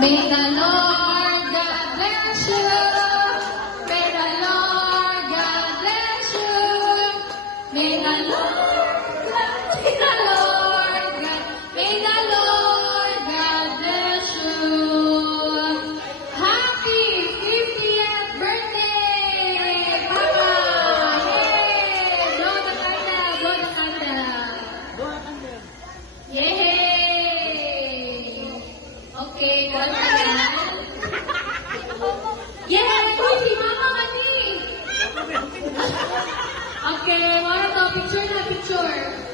May the Lord God bless you. May the Lord God bless you. May the Lord God, may the Lord God, may the Lord God bless you. Happy 50th birthday, Papa! Yay! Blow the candle, blow the candle. Yay! Okay, God bless. Yay! Uy, si Mama Mani! Okay, wanna to picture na picture.